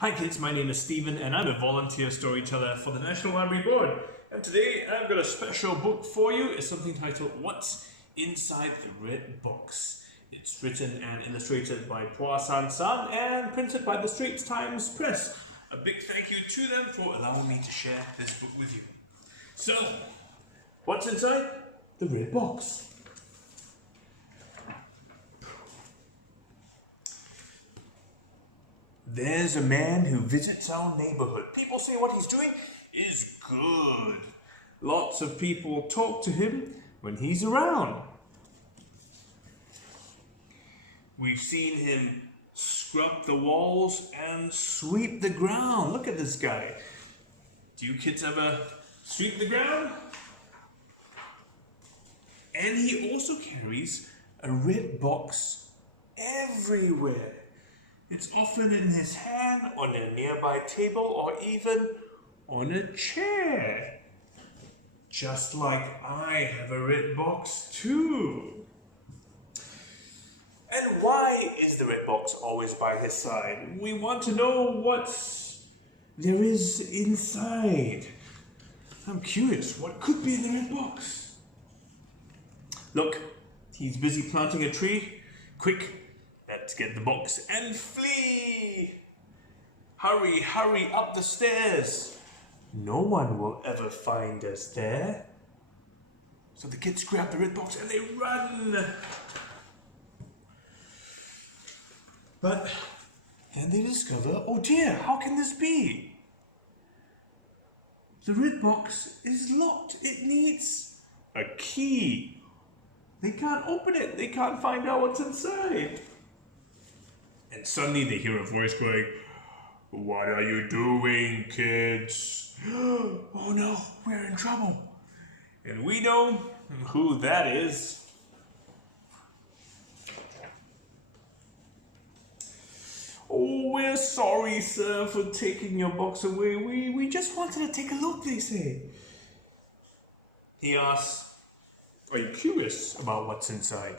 Hi kids, my name is Stephen and I'm a volunteer storyteller for the National Library Board. And today I've got a special book for you. It's something titled What's Inside the Red Box. It's written and illustrated by Phua San San and printed by the Straits Times Press. A big thank you to them for allowing me to share this book with you. So, what's inside the red box? There's a man who visits our neighborhood. People say what he's doing is good. Lots of people talk to him when he's around. We've seen him scrub the walls and sweep the ground. Look at this guy. Do you kids ever sweep the ground? And he also carries a red box everywhere. It's often in his hand, on a nearby table, or even on a chair. Just like I have a red box too. And why is the red box always by his side? We want to know what there is inside. I'm curious, what could be in the red box? Look, he's busy planting a tree. Quick! Let's get the box and flee! Hurry, hurry up the stairs! No one will ever find us there. So the kids grab the red box and they run! But then they discover, oh dear, how can this be? The red box is locked. It needs a key. They can't open it. They can't find out what's inside. And suddenly they hear a voice going, "What are you doing, kids?" Oh no, we're in trouble. And we know who that is. "Oh, we're sorry, sir, for taking your box away. We just wanted to take a look," they say. He asks, "Are you curious about what's inside?"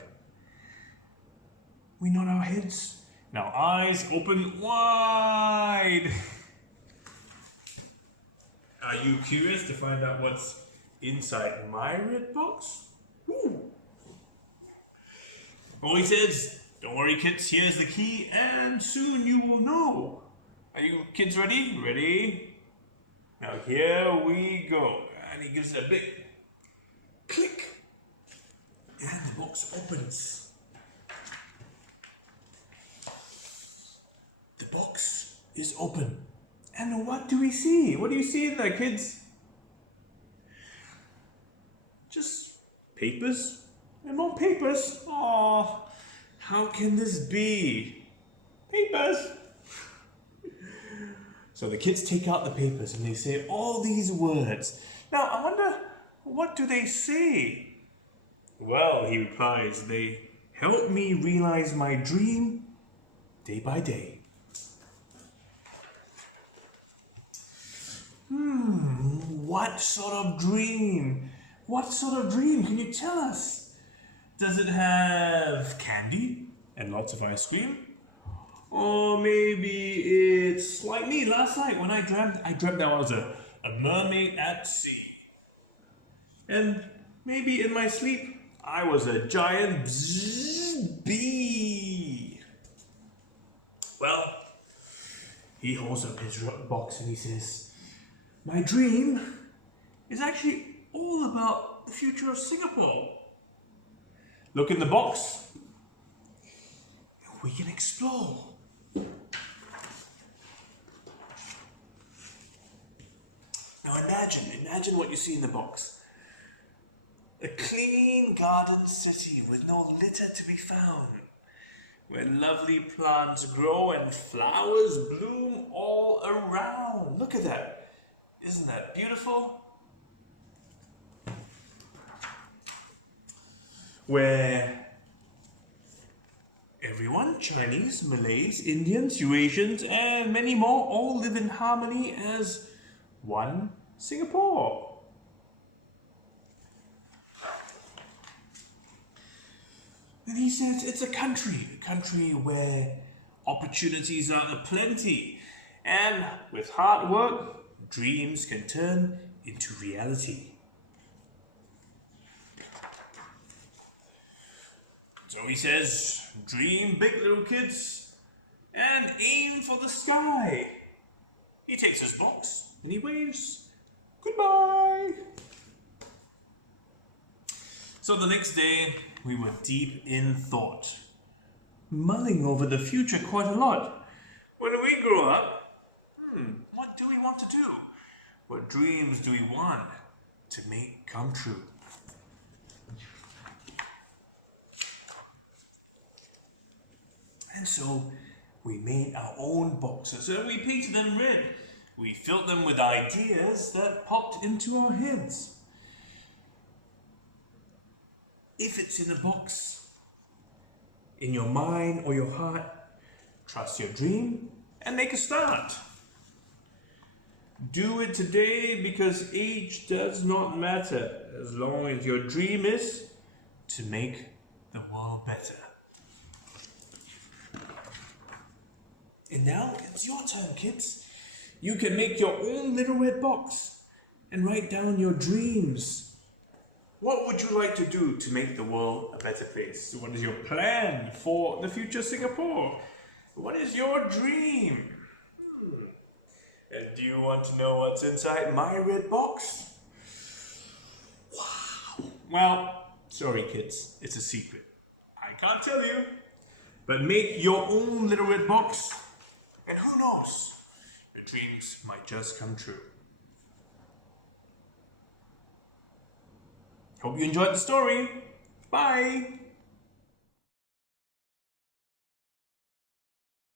We nod our heads. Now eyes open wide. Are you curious to find out what's inside my red box? Ooh. Well, he says, "Don't worry kids, here's the key and soon you will know." Are you kids ready? Ready? Now here we go. And he gives it a big click. And the box opens. The box is open. And what do we see? What do you see in there, kids? Just papers and more papers. Oh, how can this be? Papers. So the kids take out the papers and they say all these words. Now, I wonder, what do they say? Well, he replies, they help me realize my dream day by day. What sort of dream? What sort of dream? Can you tell us? Does it have candy and lots of ice cream? Or maybe it's like me last night when I dreamt that I was a mermaid at sea. And maybe in my sleep, I was a giant bee. Well, he holds up his box and he says, "My dream is actually all about the future of Singapore. Look in the box. We can explore." Now imagine what you see in the box. A clean garden city with no litter to be found, where lovely plants grow and flowers bloom all around. Look at that. Isn't that beautiful? Where everyone, Chinese, Malays, Indians, Eurasians, and many more, all live in harmony as one Singapore. And he says it's a country where opportunities are aplenty And with hard work, dreams can turn into reality. So he says, dream big, little kids, and aim for the sky. He takes his box and he waves goodbye. So the next day, we were deep in thought, mulling over the future quite a lot. When we grow up, what do we want to do? What dreams do we want to make come true? And so we made our own boxes and we painted them red. We filled them with ideas that popped into our heads. If it's in a box, in your mind or your heart, trust your dream and make a start. Do it today because age does not matter as long as your dream is to make the world better. And now it's your turn, kids. You can make your own little red box and write down your dreams. What would you like to do to make the world a better place? What is your plan for the future Singapore? What is your dream? And do you want to know what's inside my red box? Wow. Well, sorry kids, it's a secret. I can't tell you. But make your own little red box. And who knows, your dreams might just come true. Hope you enjoyed the story. Bye.